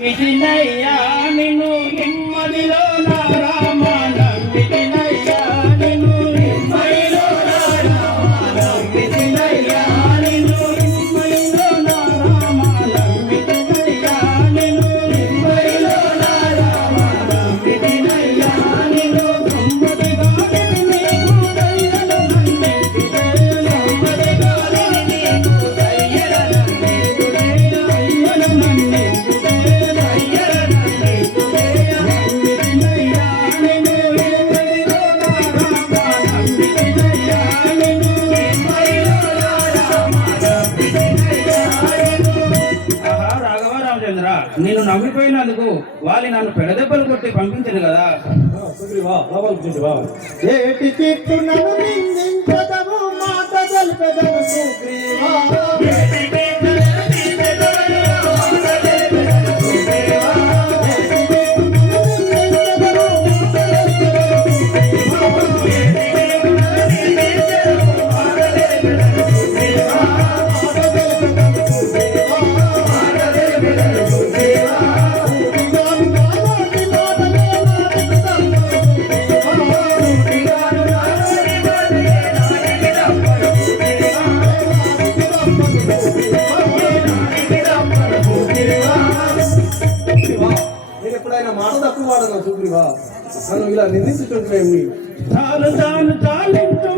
విజినయ్యా నిన్ను నిమ్మదిలో నా రామ నమ్మితినయ్యా నిన్ను నిమ్మదిలో నా రామ నమ్మితినయ్యా నిన్ను నిమ్మదిలో నా రామ నమ్మితినయ్యా నిన్ను నిమ్మదిలో నా రామ నమ్మితినయ్యా నిన్ను నమ్మది గాలిని నీకు దయ్యలు నమ్మితినయ్యా నమ్మది గాలిని నీకు దయ్యలు నమ్మితినయ్యా దయ్యలు నమ్మితినయ్యా నేను నమ్మిపోయినందుకు వాళ్ళు నన్ను పెడదెబ్బలు కొట్టి పంపించను కదా. ఏటి తిట్టు నన్ను నిందించదము మాట తెలిపెదము సుగ్రీవా మాట తక్కువ వాడను సుగ్రీవా నన్ను ఇలా నిందించుకుంటున్నాయి. చాలు చాలు చాలించు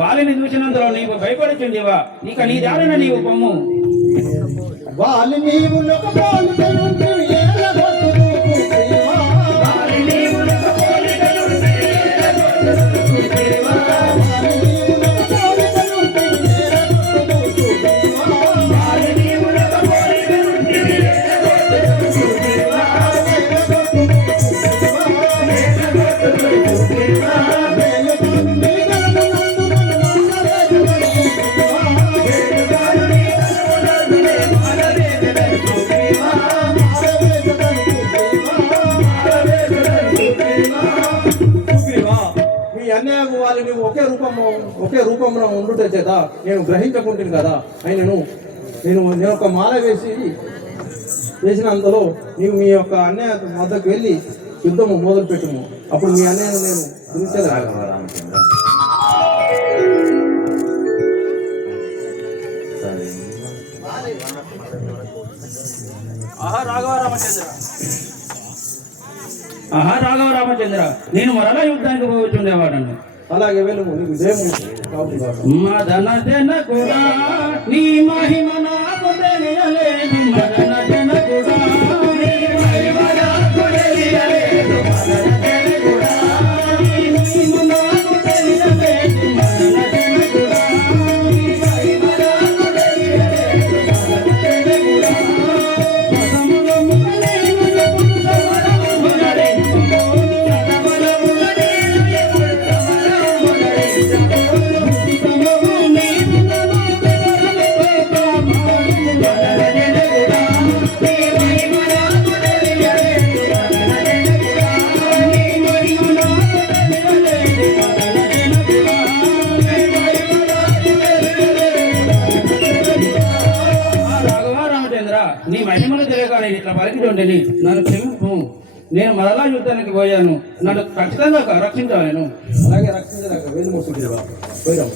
వాలిని చూసినందులో నీవు భయపడుచుండేవా ఇక నీ దారిన నీవు పొమ్ము. వాలి నీవు అన్యాయం వాళ్ళని ఒకే రూపంలో ఉండుట చేత నేను గ్రహించకుంటుంది కదా అయినను నేను ఒక మాల వేసినంతలో నీవు మీ యొక్క అన్యాయ వద్దకు వెళ్ళి యుద్ధము మొదలు పెట్టుము. అప్పుడు మీ అన్యాయం నేను ఆహా రాఘవ రామచంద్ర నేను మరలా యుద్ధానికి పోవచ్చుండేవాడను. అలాగే వెలుము నీకు జయము మదన జన కూడా నీ మహిమ నాకు తెలియలేదు. మదన జన కూడా నీ మహిమ నాకు తెలియలేదు. మదన జన కూడా నీ మహిమ నాకు తెలియలేదు. మదన జన కూడా నీ మహిమ నాకు తెలియలేదు. మదన జన కూడా పదముల మునలేను ఎప్పుడు సమరము మునలేను సదమల మునలేను ఎప్పుడు సమరము మునలేను సమము నీవు నన్ను పెదవులతో కాపాడు. మదన జన కూడా నీ మహిమ నాకు తెలియలేదు. మదన జన కూడా నీ మహిమ నాకు తెలియలేదు. మదన జన కూడా నీ మహిమ నాకు తెలియలేదు. రాఘవ రామచంద్ర నీ మహిమను తెలియక నేను ఇట్లా పలికితుంటేని నన్ను క్షమింపు. నేను మరలా యుద్ధానికి పోయాను. నన్ను ఖచ్చితంగా రక్షించాలి. అలాగే రక్షించలేక వేలు మోసుకుంటా పోయినాం.